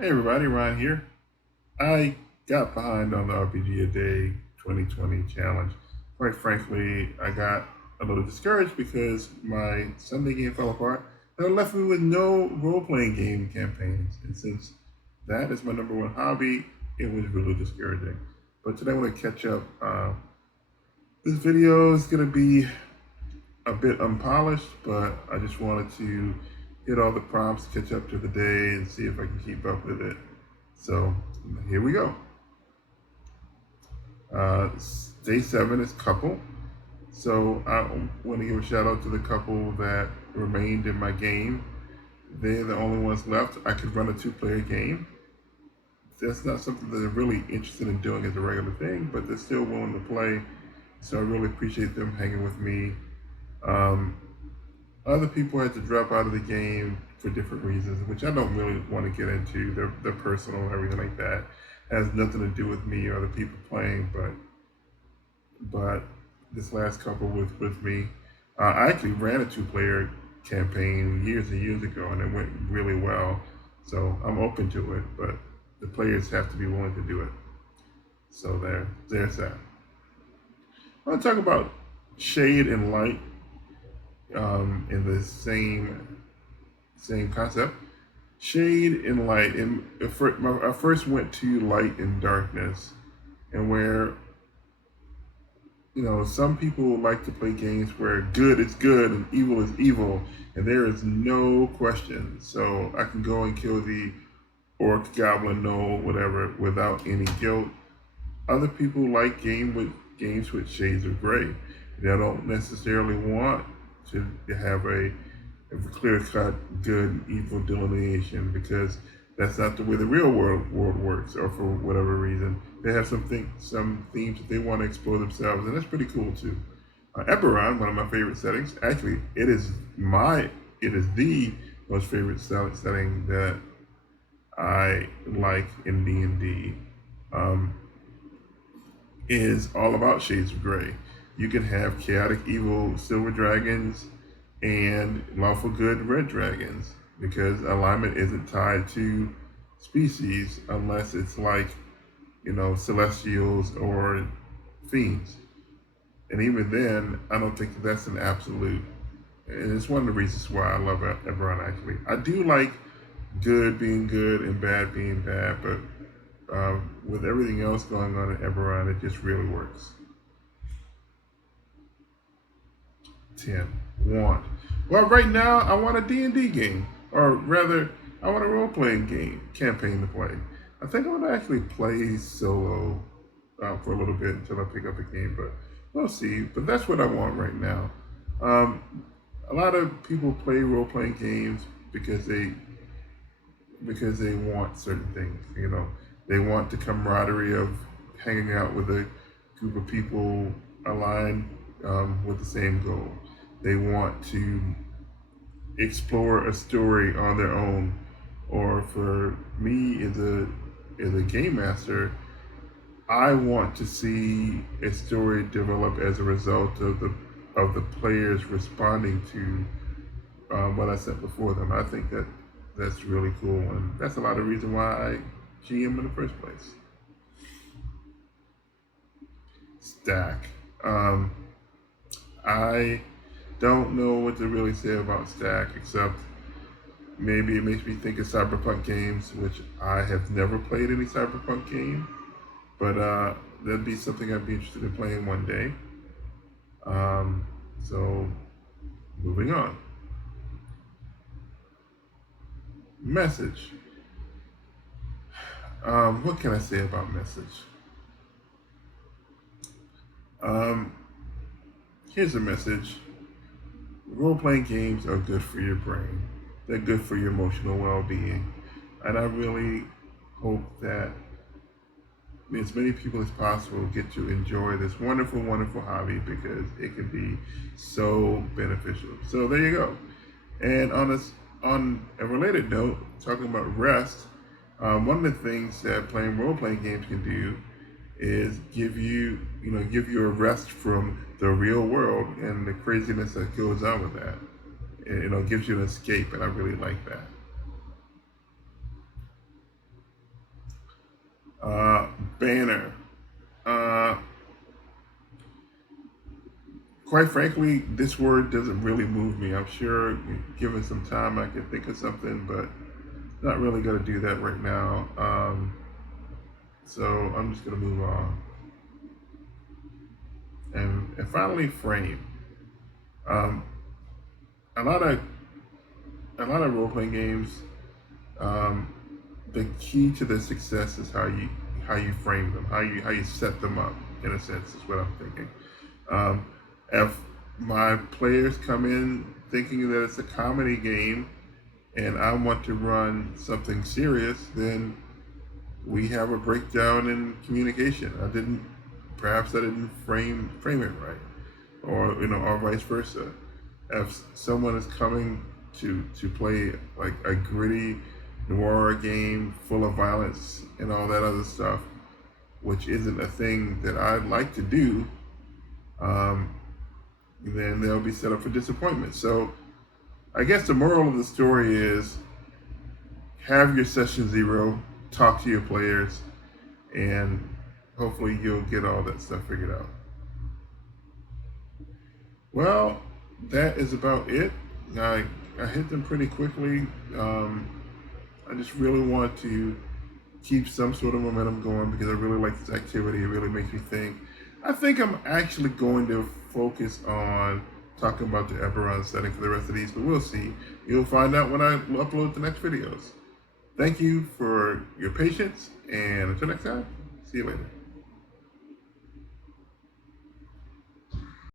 Hey everybody, Ryan here. I got behind on the RPG a Day 2020 challenge. Quite frankly, I got a little discouraged because my Sunday game fell apart and it left me with no role playing game campaigns. And since that is my number one hobby, it was really discouraging. But today I want to catch up. This video is going to be a bit unpolished, but I just wanted to hit all the prompts, catch up to the day, and see if I can keep up with it. So here we go. Uh, Day 7 is couple. So I want to give a shout out to the couple that remained in my game. They're the only ones left. I could run a two-player game. That's not something that they're really interested in doing as a regular thing, but they're still willing to play. So I really appreciate them hanging with me. Um, Other people had to drop out of the game for different reasons, which I don't really want to get into. They're personal and everything like that. It has nothing to do with me or the people playing, but this last couple with me, I actually ran a two-player campaign years and years ago, and it went really well. So I'm open to it, but the players have to be willing to do it. So there's that. I want to talk about shade and light in the same concept. Shade and light. And I first went to light and darkness, and where some people like to play games where good is good and evil is evil, and there is no question. So I can go and kill the orc, goblin, gnoll, whatever, without any guilt. Other people like games with shades of gray. They don't necessarily want to have a clear cut good and evil delineation because that's not the way the real world works, or for whatever reason they have some themes that they want to explore themselves, and that's pretty cool too. Eberron, one of my favorite settings, actually it is the most favorite setting that I like in D&D. Um, is all about shades of gray. You can have chaotic evil silver dragons and lawful good red dragons because alignment isn't tied to species unless it's like, celestials or fiends. And even then, I don't think that's an absolute. And it's one of the reasons why I love Eberron, actually. I do like good being good and bad being bad, but with everything else going on in Eberron, it just really works. 10. Want. Well, right now, I want a D&D game. Or rather, I want a role-playing game, campaign to play. I think I'm going to actually play solo for a little bit until I pick up a game, but we'll see. But that's what I want right now. Um, a lot of people play role-playing games because they want certain things. They want the camaraderie of hanging out with a group of people aligned with the same goal. They want to explore a story on their own, or for me as a game master, I want to see a story develop as a result of the players responding to what I said before them. I think that's really cool, and that's a lot of reason why I GM in the first place. Stack. Um, I don't know what to really say about Stack, except maybe it makes me think of Cyberpunk games, which I have never played any Cyberpunk game, but that'd be something I'd be interested in playing one day. So, moving on. Message. What can I say about message? Um, Here's a message. Role playing games are good for your brain, they're good for your emotional well being. And I really hope that as many people as possible get to enjoy this wonderful, wonderful hobby because it can be so beneficial. So there you go. And on a related note, talking about rest, one of the things that playing role playing games can do is give you a rest from the real world and the craziness that goes on with that. Gives you an escape, and I really like that. Banner. Uh, quite frankly, this word doesn't really move me. I'm sure, given some time, I could think of something, but not really going to do that right now. So I'm just going to move on. And finally, frame. Um, a lot of role playing games. Um, the key to their success is how you frame them, how you set them up. In a sense, is what I'm thinking. Um, if my players come in thinking that it's a comedy game, and I want to run something serious, then we have a breakdown in communication. Perhaps I didn't frame it right, or or vice versa. If someone is coming to play like a gritty noir game full of violence and all that other stuff, which isn't a thing that I'd like to do, um, then they'll be set up for disappointment. So I guess the moral of the story is have your session zero, talk to your players, and hopefully you'll get all that stuff figured out. Well, that is about it. I hit them pretty quickly. I just really want to keep some sort of momentum going because I really like this activity. It really makes me think. I think I'm actually going to focus on talking about the Eberron setting for the rest of these, but we'll see. You'll find out when I upload the next videos. Thank you for your patience, and until next time, see you later.